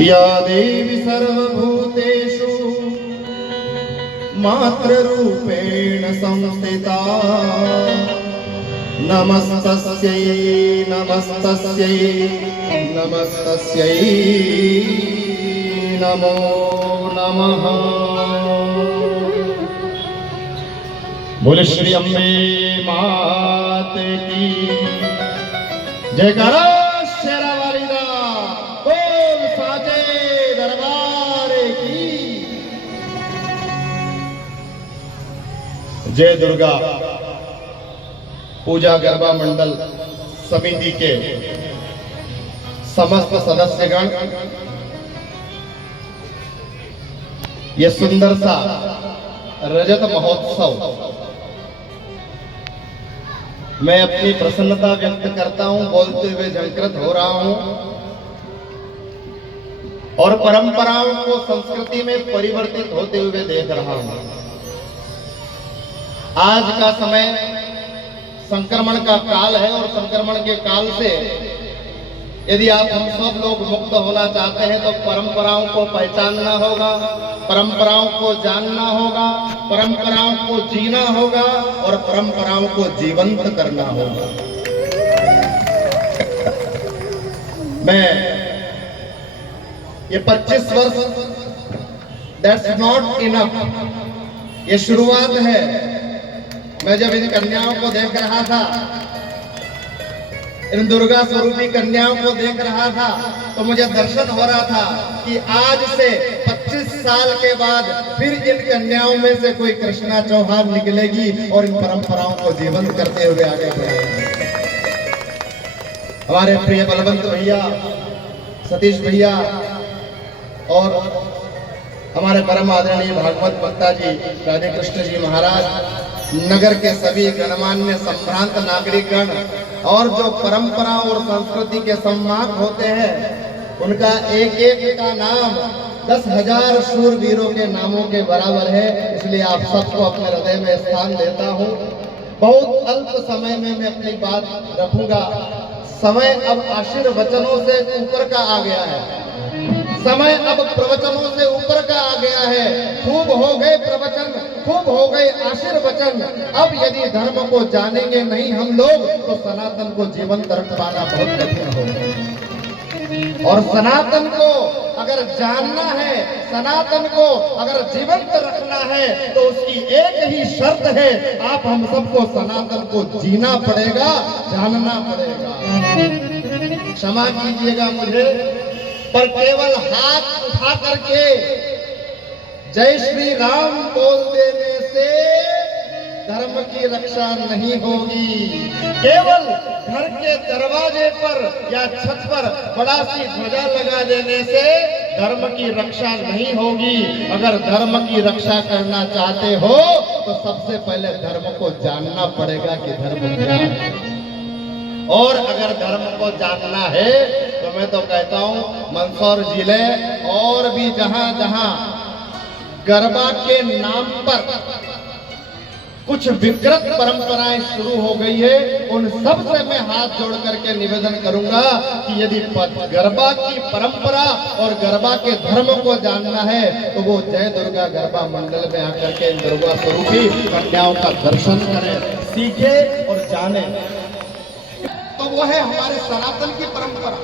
या देवी सर्वभूतेषु मातृरूपेण संस्थिता नमस्तस्यै नमस्तस्यै नमस्तस्यै नमो नमः। बोले श्री अम्बे मात की जयकारा शेरावाली दा, बोल साचे दरबार की जय। दुर्गा पूजा गरबा मंडल समिति के समस्त सदस्यगण ये सुंदर सा रजत महोत्सव मैं अपनी प्रसन्नता व्यक्त करता हूं, बोलते हुए झंकृत हो रहा हूं और परंपराओं को संस्कृति में परिवर्तित होते हुए देख रहा हूं। आज का समय संक्रमण का काल है और संक्रमण के काल से यदि आप हम सब लोग मुक्त होना चाहते हैं तो परंपराओं को पहचानना होगा, परंपराओं को जानना होगा, परंपराओं को जीना होगा और परंपराओं को जीवंत करना होगा। मैं ये 25 वर्ष दैट्स नॉट इनफ, ये शुरुआत है। मैं जब इन कन्याओं को देख रहा था, इन दुर्गा स्वरूपी कन्याओं को देख रहा था तो मुझे दर्शन हो रहा था कि आज से 25 साल के बाद फिर इन कन्याओं में से कोई कृष्णा चौहान निकलेगी और इन परंपराओं को जीवंत करते हुए आगे बढ़ेगी। हमारे प्रिय बलवंत भैया, सतीश भैया और हमारे परम आदरणीय भागवत वक्ता जी राधे कृष्ण जी महाराज, नगर के सभी गणमान्य संभ्रांत नागरिकगण और जो परंपरा और संस्कृति के सम्मान होते हैं, उनका एक एक का नाम 10,000 शूरवीरों के नामों के बराबर है। इसलिए आप सबको अपने हृदय में स्थान देता हूँ। बहुत अल्प समय में मैं अपनी बात रखूंगा। समय अब आशीर्वचनों से ऊपर का आ गया है, समय अब प्रवचनों से ऊपर का आ गया है। खूब हो गए प्रवचन, खूब हो गए आशीर्वचन। अब यदि धर्म को जानेंगे नहीं हम लोग तो सनातन को जीवंत रख पाना बहुत कठिन होगा। और सनातन को अगर जानना है, सनातन को अगर जीवंत रखना है तो उसकी एक ही शर्त है, आप हम सबको सनातन को जीना पड़ेगा, जानना पड़ेगा। क्षमा कीजिएगा मुझे, पर केवल हाथ उठा करके जय श्री राम बोल देने से धर्म की रक्षा नहीं होगी। केवल घर के दरवाजे पर या छत पर बड़ा सी ध्वजा लगा देने से धर्म की रक्षा नहीं होगी। अगर धर्म की रक्षा करना चाहते हो तो सबसे पहले धर्म को जानना पड़ेगा कि धर्म क्या है। और अगर धर्म को जानना है तो मैं तो कहता हूं मंदसौर जिले और भी जहां जहां गरबा के नाम पर कुछ विकृत परंपराएं शुरू हो गई है, उन सब से मैं हाथ जोड़ करके निवेदन करूंगा कि यदि गरबा की परंपरा और गरबा के धर्म को जानना है तो वो जय दुर्गा गरबा मंडल में आकर के दुर्गा स्वरूपी कन्याओं का दर्शन करें, सीखे और जाने। तो वो है हमारे सनातन की परंपरा,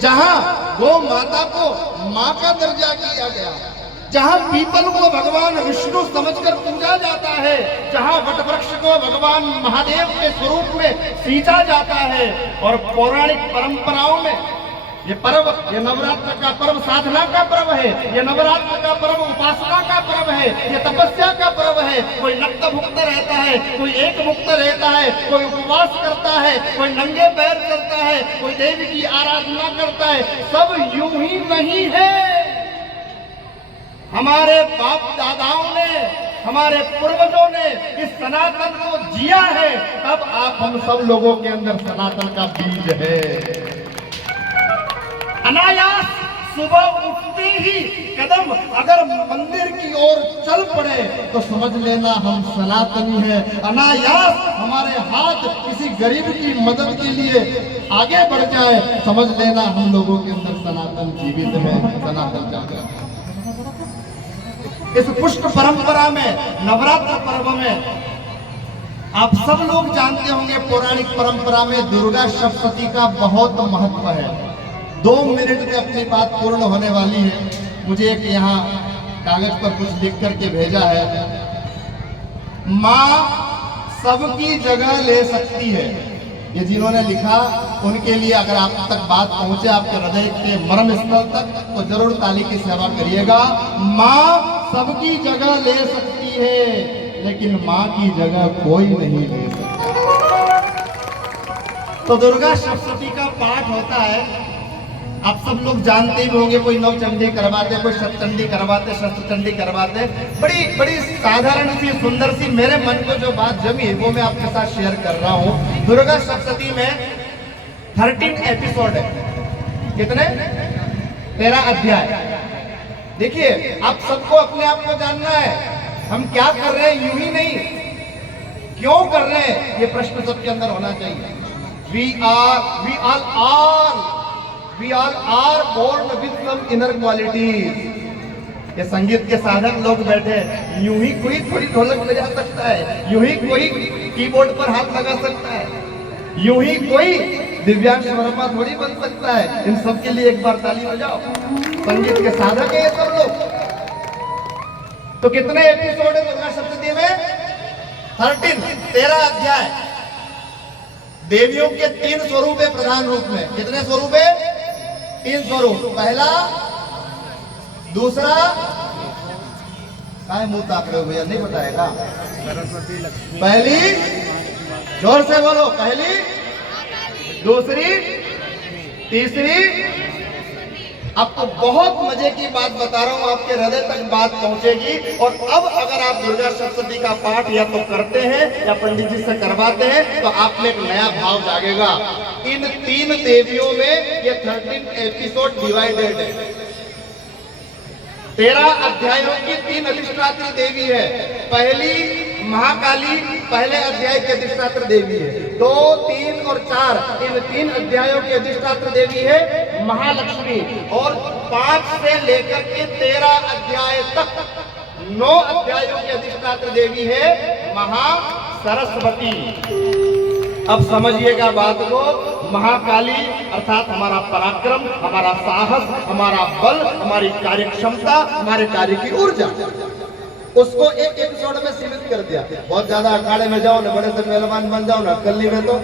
जहां गौ माता को मां का दर्जा दिया गया, जहां पीपल को भगवान विष्णु समझकर पूजा जाता है, जहां वटवृक्ष को भगवान महादेव के स्वरूप में सींचा जाता है। और पौराणिक परंपराओं में ये पर्व, ये नवरात्र का पर्व साधना का पर्व है, ये नवरात्र का पर्व उपासना का पर्व है, ये तपस्या का पर्व है। कोई नक्त भुक्त रहता है, कोई एक भुक्त रहता है, कोई उपवास करता है, कोई नंगे पैर करता है, कोई देवी की आराधना करता है। सब यूं ही नहीं है। हमारे बाप दादाओं ने, हमारे पूर्वजों ने इस सनातन को जिया है, तब आप हम सब लोगों के अंदर सनातन का बीज है। अनायास सुबह उठते ही कदम अगर मंदिर की ओर चल पड़े तो समझ लेना हम सनातनी हैं। अनायास हमारे हाथ किसी गरीब की मदद के लिए आगे बढ़ जाए, समझ लेना हम लोगों के अंदर सनातन जीवित है, सनातन जागृत है। इस पुष्ट परंपरा में, नवरात्र पर्व में आप सब लोग जानते होंगे, पौराणिक परंपरा में दुर्गा सप्तशती का बहुत महत्व है। 2 मिनट में अपनी बात पूर्ण होने वाली है। मुझे एक यहाँ कागज पर कुछ लिख करके भेजा है। माँ सबकी जगह ले सकती है, ये जिन्होंने लिखा उनके लिए अगर आप तक बात पहुंचे, आपके हृदय के मर्म स्थल तक, तो जरूर ताली की सेवा करिएगा। माँ सबकी जगह ले सकती है, लेकिन माँ की जगह कोई नहीं ले सकता। तो दुर्गा सप्तशती का पाठ होता है, आप सब लोग जानते ही होंगे। कोई नवचंडी करवाते, कोई सतचंडी करवाते, शस्त्रचंडी करवाते। बड़ी बड़ी साधारण सी, सुंदर सी, मेरे मन को जो बात जमी वो मैं आपके साथ शेयर कर रहा हूँ। दुर्गा सप्तशती में 13 एपिसोड है। कितने? 13 अध्याय। देखिए, आप सबको अपने आप को जानना है, हम क्या कर रहे हैं, यूं ही नहीं, क्यों कर रहे हैं, ये प्रश्न सबके अंदर होना चाहिए। We all are born with some inner qualities. ये संगीत के साधक लोग बैठे, यूं ही कोई थोड़ी ढोलक बजा सकता है, यूं ही कोई कीबोर्ड पर हाथ लगा सकता है, यूं ही कोई दिव्यांश वर्मा थोड़ी बन सकता है। इन सब के लिए एक बार ताली बजाओ। संगीत के साधक है ये सब लोग। तो कितने एपिसोड है दुर्गा सप्तशती में? 13 अध्याय। देवियों के 3 स्वरूप है प्रधान रूप में। कितने स्वरूप है? 3 स्वरूप। पहला, दूसरा, काय मुंह ताक रहे हो भैया, नहीं बताएगा? पहली, जोर से बोलो, पहली, दूसरी, तीसरी। आपको बहुत मजे की बात बता रहा हूं, आपके हृदय तक बात पहुंचेगी। और अब अगर आप दुर्गा सप्तशती का पाठ या तो करते हैं या पंडित जी से करवाते हैं, तो आप में एक नया भाव जागेगा। इन 3 देवियों में ये 13 एपिसोड डिवाइडेड है। 13 अध्यायों की 3 अधिष्ठात्री देवी है। पहली महाकाली पहले अध्याय की अधिष्ठात्र देवी है। 2, 3 और 4 इन 3 अध्यायों की अधिष्ठात्र देवी है महालक्ष्मी। और 5 से लेकर के 13 अध्याय तक 9 अध्यायों की अधिष्ठात्र देवी है महासरस्वती। अब समझिएगा बात को। महाकाली अर्थात हमारा पराक्रम, हमारा साहस, हमारा बल, हमारी कार्य क्षमता, हमारे कार्य की ऊर्जा, उसको एक एपिसोड में सीमित कर दिया। बहुत ज्यादा अखाड़े में जाओ ना, बड़े से पहलवान बन जाओ ना, कल्ली में तो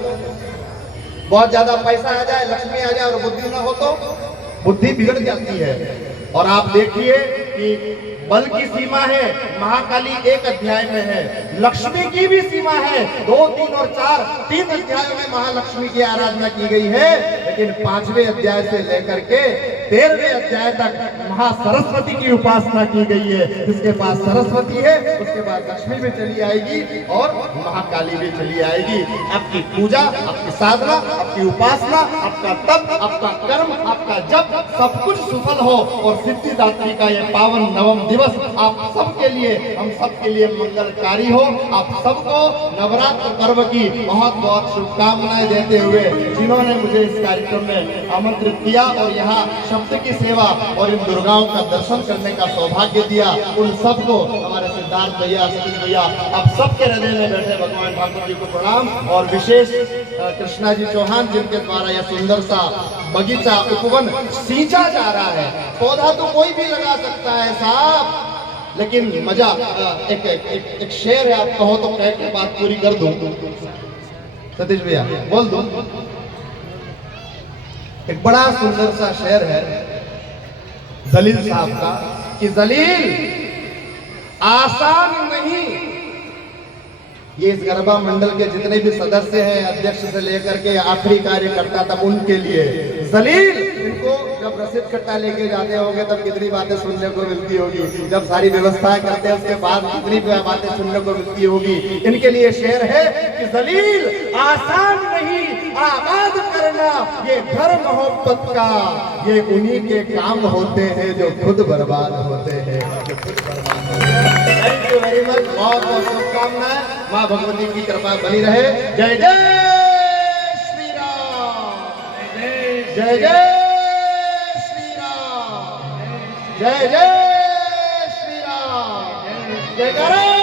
बहुत ज्यादा पैसा आ जाए, लक्ष्मी आ जाए और बुद्धि ना हो तो बुद्धि बिगड़ जाती है। और आप देखिए कि बल की सीमा है, महाकाली 1 अध्याय में है, लक्ष्मी की भी सीमा है 2, 3 और 4 3 अध्यायों में महालक्ष्मी की आराधना की गई है। लेकिन 5वें अध्याय से लेकर के 13वें अध्याय तक महासरस्वती की उपासना की गई है। जिसके पास सरस्वती है उसके बाद लक्ष्मी भी चली आएगी और महाकाली भी चली आएगी। आपकी पूजा, आपकी साधना, आपकी उपासना, आपका तप, आपका कर्म, आपका जप, सब कुछ सफल हो और सिद्धिदात्री का यह पावन नवम दिवस आप सबके लिए, हम सबके लिए मंगलकारी हो। आप सबको नवरात्र पर्व की बहुत बहुत शुभकामनाएं देते हुए, जिन्होंने मुझे इस कार्यक्रम में आमंत्रित किया और यहाँ शब्द की सेवा और इन दुर्गाओं का दर्शन करने का सौभाग्य दिया, उन सबको, हमारे सिद्धार्थ भैया, सतीश भैया, आप सबके हृदय में बैठे भगवान ठाकुर जी को प्रणाम। और विशेष कृष्णा जी चौहान, जिनके द्वारा यह सुंदर सा बगीचा उपवन सींचा जा रहा है। पौधा तो कोई भी लगा सकता है साहब, लेकिन मजा एक शेर है, आप कहो तो कह के बात पूरी कर दूं। सतीश भैया बोल दो। एक बड़ा सुंदर सा शेर है जलील साहब का कि जलील आसान नहीं। ये इस गरबा मंडल के जितने भी सदस्य हैं, अध्यक्ष से लेकर के आखिरी कार्यकर्ता तक, उनके लिए जलील इनको जब रसीद कट्टा लेके जाते होंगे तब कितनी बातें सुनने को मिलती होगी, जब सारी व्यवस्था करते हैं उसके बाद कितनी बातें सुनने को मिलती होगी। इनके लिए शेर है कि जलील आसान नहीं आबाद करना ये घर मोहब्बत का, ये उन्हीं के काम होते हैं जो खुद बर्बाद होते हैं, जो खुद बर्बाद होते हैं। थैंक यू वेरी मच, बहुत बहुत शुभकामनाएं, माँ भगवती की कृपा बनी रहे। जय जय श्री राम, जय जय श्री राम, जय जय श्री राम, जय जय